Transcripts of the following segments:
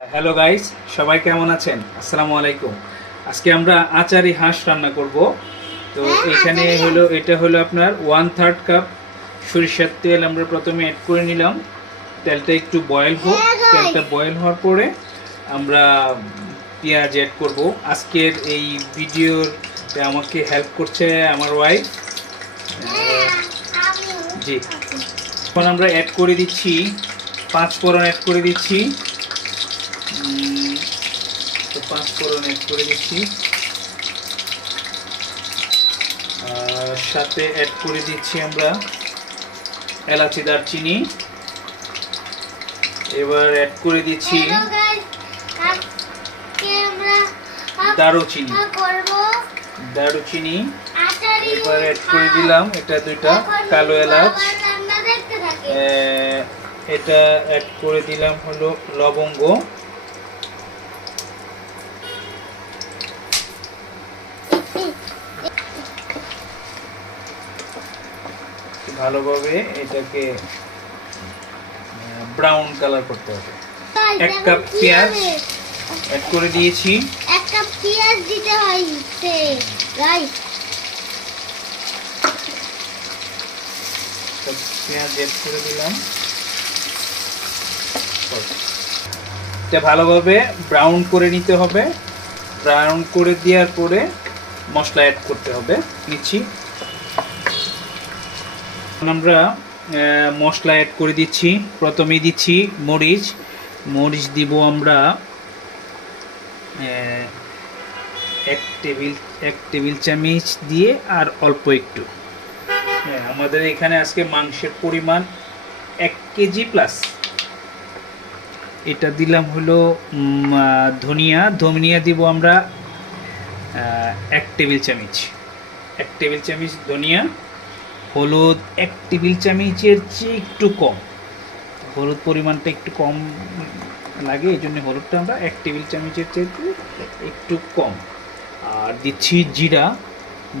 Hello guys সবাই কেমন আছেন? আসসালামু আলাইকুম। আজকে আমরা আচারি হাঁস রান্না করব। তো এখানে হলো এটা হলো আপনার ওয়ান থার্ড কাপ সরিষার তেল আমরা প্রথমে অ্যাড করে নিলাম। তেলটা একটু বয়েল হোক। তেলটা বয়েল হওয়ার পরে আমরা পেঁয়াজ অ্যাড করব। আজকের এই ভিডিওর আমাকে হেল্প করছে আমার ওয়াইফ জি। এখন আমরা অ্যাড করে দিচ্ছি পাঁচ ফোড়ন অ্যাড করে দিচ্ছি। তো পাঁচ ফোড়ন অ্যাড করে দিচ্ছি। সাথে অ্যাড করে দিচ্ছি আমরা এলাচি দারচিনি। এবার অ্যাড করে দিচ্ছি দারুচিনি। দারুচিনি। এবার অ্যাড করে দিলাম এটা দুইটা কালো এলাচ। এটা অ্যাড করে দিলাম হলো লবঙ্গ। ভালোভাবে এটাকে ব্রাউন কালার করতে হবে। এক কাপ পেঁয়াজ অ্যাড করে দিয়েছি। এক কাপ পেঁয়াজ দিতে হয় রাইট পেঁয়াজ অ্যাড করে দিলাম। এটা ভালোভাবে ব্রাউন করে নিতে হবে। ব্রাউন করে দেওয়ার পরে মশলা অ্যাড করতে হবে। নিচ্ছি আমরা মশলা অ্যাড করে দিচ্ছি। প্রথমে দিচ্ছি মরিচ। মরিচ দিব আমরা এক টেবিল এক টেবিল চামচ দিয়ে আর অল্প একটু। হ্যাঁ আমাদের এখানে আজকে মাংসের পরিমাণ এক কেজি প্লাস এটা দিলাম হলো ধনিয়া। ধনিয়া দিব আমরা এক টেবিল চামচ। এক টেবিল চামচ ধনিয়া। হলুদ, এক টেবিল চামচের চেয়ে একটু কম। হলুদ পরিমাণটা একটু কম লাগে এই জন্য হলুদটা আমরা এক টেবিল চামচের চেয়ে একটু কম। আর দিচ্ছি জিরা।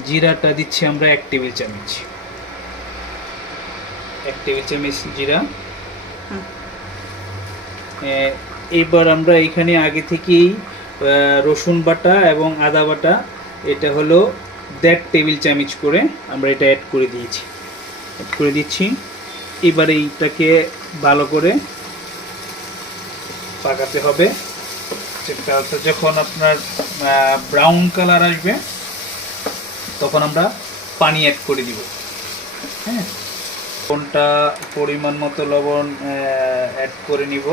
জিরাটা দিচ্ছি আমরা এক টেবিল চামচ। এক টেবিল চামচ জিরা। এবার আমরা এখানে আগে থেকেই রসুন বাটা এবং আদা বাটা, এটা হলো দেড় টেবিল চামচ করে আমরা এটা অ্যাড করে দিয়েছি। অ্যাড করে দিচ্ছি। এবার এইটাকে ভালো করে পাকাতে হবে। যখন আপনার ব্রাউন কালার আসবে, তখন আমরা পানি অ্যাড করে দিব। হ্যাঁ? কোনটা পরিমাণ মতো লবণ অ্যাড করে নিব।